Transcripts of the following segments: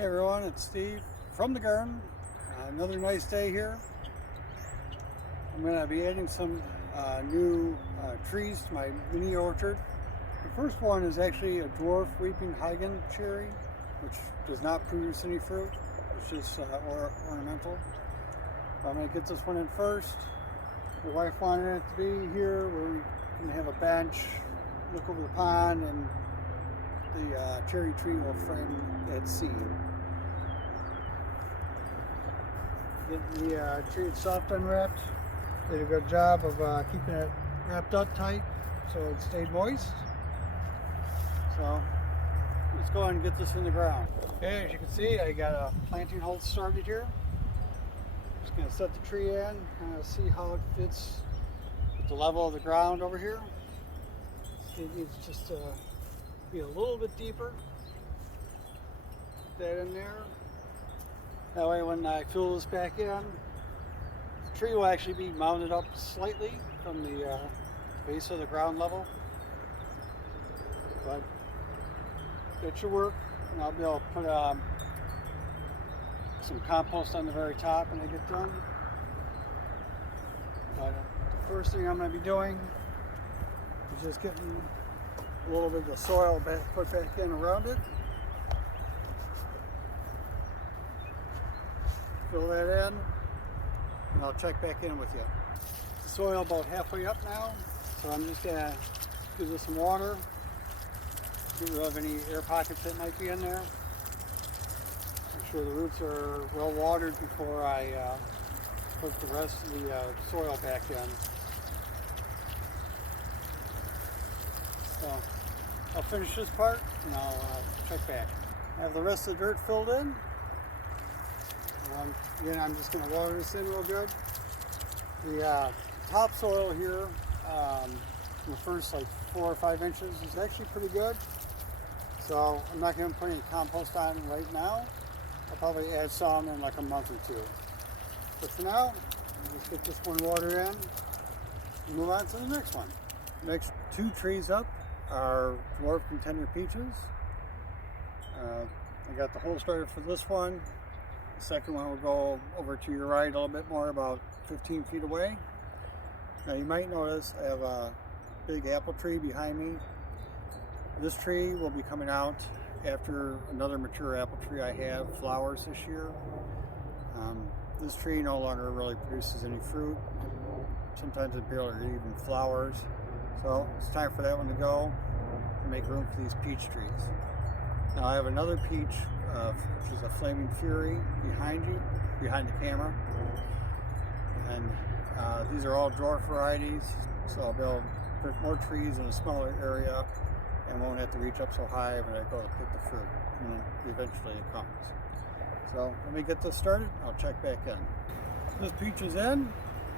Hey everyone, it's Steve from the garden. Another nice day here. I'm going to be adding some new trees to my mini orchard. The first one is actually a dwarf weeping Hagen cherry, which does not produce any fruit. It's just ornamental. I'm going to get this one in first. My wife wanted it to be here where we can have a bench, look over the pond, and the cherry tree will frame that scene. Getting the tree itself unwrapped. Did a good job of keeping it wrapped up tight so it stayed moist. So let's go ahead and get this in the ground. Okay, as you can see, I got a planting hole started here. Just going to set the tree in, see how it fits with the level of the ground over here. It needs just to be a little bit deeper. Put that in there. That way when I fill this back in, the tree will actually be mounted up slightly from the base of the ground level. But that should work, and I'll be able to put some compost on the very top when I get done. But the first thing I'm going to be doing is just getting a little bit of the soil put back in around it. Fill that in, and I'll check back in with you. The soil about halfway up now, so I'm just gonna give this some water, get rid of any air pockets that might be in there. Make sure the roots are well watered before I put the rest of the soil back in. So I'll finish this part and I'll check back. I have the rest of the dirt filled in. Again, I'm just going to water this in real good. The topsoil here, in the first like 4 or 5 inches is actually pretty good. So I'm not going to put any compost on right now. I'll probably add some in like a month or two. But for now, let's get this one watered in and move on to the next one. Next 2 trees up are dwarf contender peaches. I got the hole started for this one. The second one will go over to your right a little bit more, about 15 feet away. Now you might notice I have a big apple tree behind me. This tree will be coming out after another mature apple tree I have flowers this year. This tree no longer really produces any fruit. Sometimes it barely even flowers. So it's time for that one to go and make room for these peach trees. Now I have another peach, which is a Flaming Fury behind you, behind the camera. And these are all dwarf varieties, so I'll be able to put more trees in a smaller area and won't have to reach up so high when I go to pick the fruit. And eventually it comes. So let me get this started, I'll check back in. This peach is in,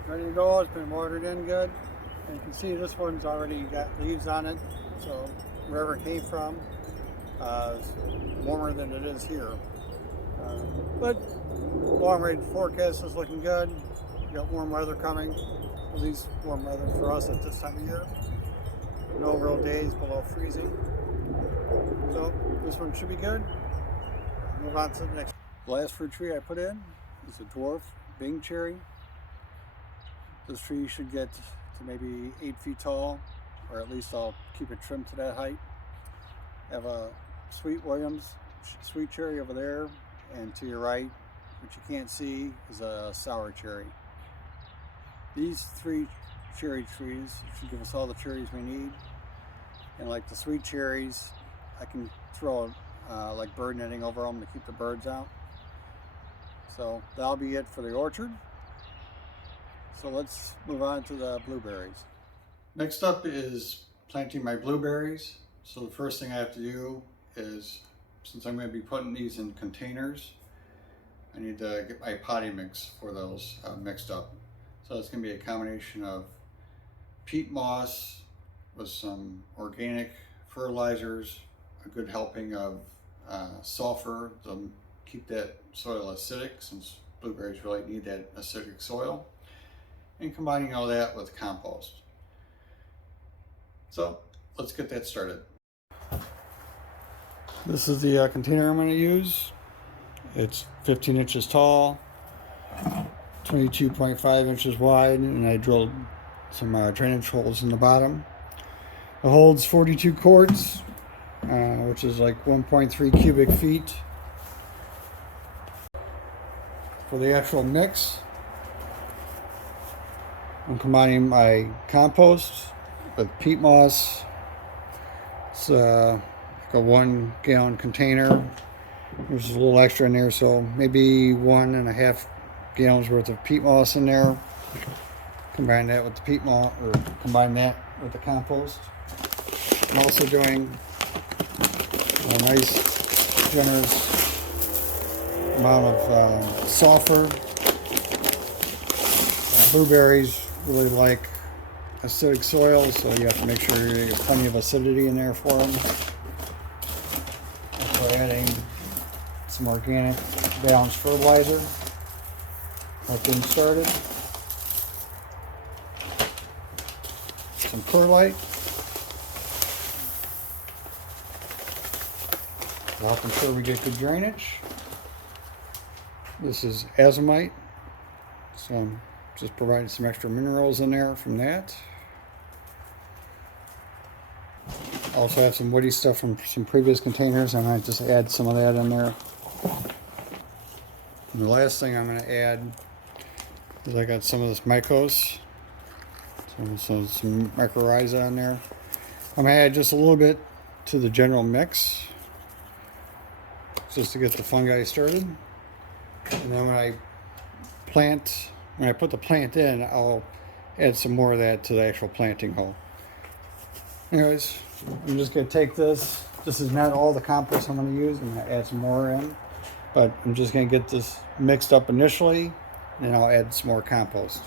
ready to go, it's been watered in good. And you can see this one's already got leaves on it, so wherever it came from, it's warmer than it is here. But long-range forecast is looking good. We got warm weather coming, at least warm weather for us at this time of year. No real days below freezing. So this one should be good. Move on to the next. The last fruit tree I put in is a dwarf Bing cherry. This tree should get to maybe 8 feet tall, or at least I'll keep it trimmed to that height. I have a Sweet Williams sweet cherry over there, and to your right, which you can't see, is a sour cherry. These 3 cherry trees should give us all the cherries we need. And like the sweet cherries, I can throw like bird netting over them to keep the birds out. So that'll be it for the orchard. So let's move on to the blueberries. Next up is planting my blueberries. So the first thing I have to do is, since I'm going to be putting these in containers, I need to get my potty mix for those mixed up. So it's going to be a combination of peat moss with some organic fertilizers, a good helping of sulfur to keep that soil acidic, since blueberries really need that acidic soil, and combining all that with compost. So let's get that started. This is the container I'm going to use. It's 15 inches tall, 22.5 inches wide, and I drilled some drainage holes in the bottom. It holds 42 quarts, which is like 1.3 cubic feet. For the actual mix, I'm combining my compost with peat moss. It's like a 1 gallon container. There's a little extra in there, so maybe 1.5 gallons worth of peat moss in there. Combine that with the peat moss, or combine that with the compost. I'm also doing a nice, generous amount of sulfur. Blueberries really like acidic soil, so you have to make sure you get plenty of acidity in there for them. Also adding some organic balanced fertilizer. Get them started. Some perlite. Making sure we get good drainage. This is azomite, so I'm just providing some extra minerals in there from that. Also have some woody stuff from some previous containers, and I just add some of that in there. And the last thing I'm going to add is I got some of this mycos, so some mycorrhiza in there. I'm going to add just a little bit to the general mix, just to get the fungi started. And then when I put the plant in, I'll add some more of that to the actual planting hole. Anyways, I'm just going to take this. This is not all the compost I'm going to use. I'm going to add some more in. But I'm just going to get this mixed up initially, and then I'll add some more compost.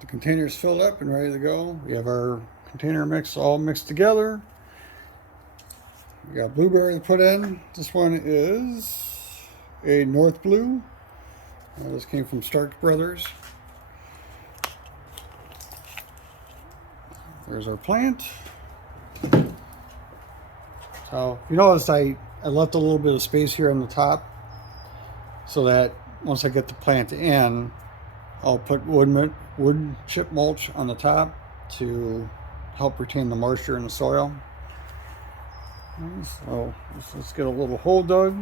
The container's filled up and ready to go. We have our container mix all mixed together. We got blueberry to put in. This one is a North Blue. This came from Stark Brothers. There's our plant. So you notice I left a little bit of space here on the top, so that once I get the plant in, I'll put wood chip mulch on the top to help retain the moisture in the soil. So let's get a little hole dug.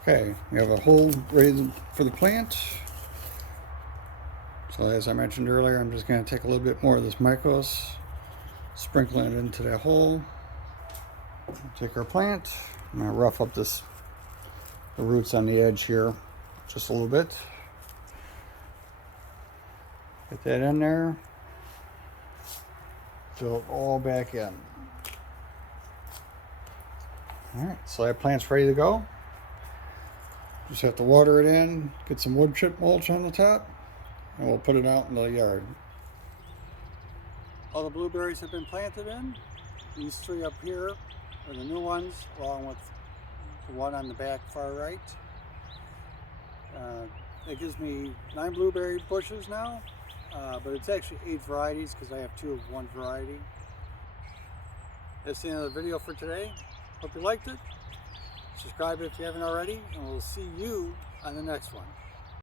Okay, we have a hole ready for the plant. So as I mentioned earlier, I'm just going to take a little bit more of this mycos, sprinkle it into that hole. Take our plant. I'm going to rough up the roots on the edge here just a little bit. Get that in there. Fill it all back in. Alright, so that plant's ready to go. Just have to water it in, get some wood chip mulch on the top, and we'll put it out in the yard. All the blueberries have been planted in. These 3 up here are the new ones, along with the one on the back far right. It gives me 9 blueberry bushes now, but it's actually 8 varieties because I have 2 of one variety. That's the end of the video for today. Hope you liked it. Subscribe if you haven't already, and we'll see you on the next one.